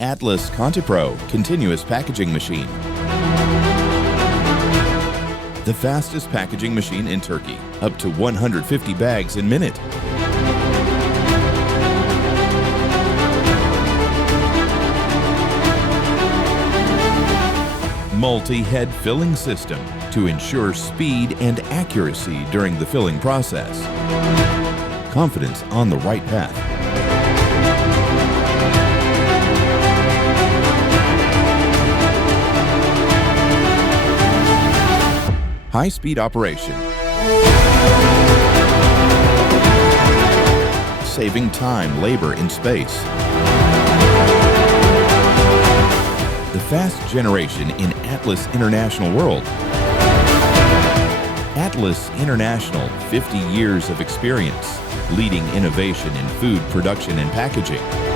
Atlas ContiPro continuous packaging machine. The fastest packaging machine in Turkey, up to 150 bags a minute. Multi-head filling system to ensure speed and accuracy during the filling process. Confidence on the right path. High-speed operation. Saving time, labor, and space. The fast generation in Atlas International World. Atlas International, 50 years of experience, leading innovation in food production and packaging.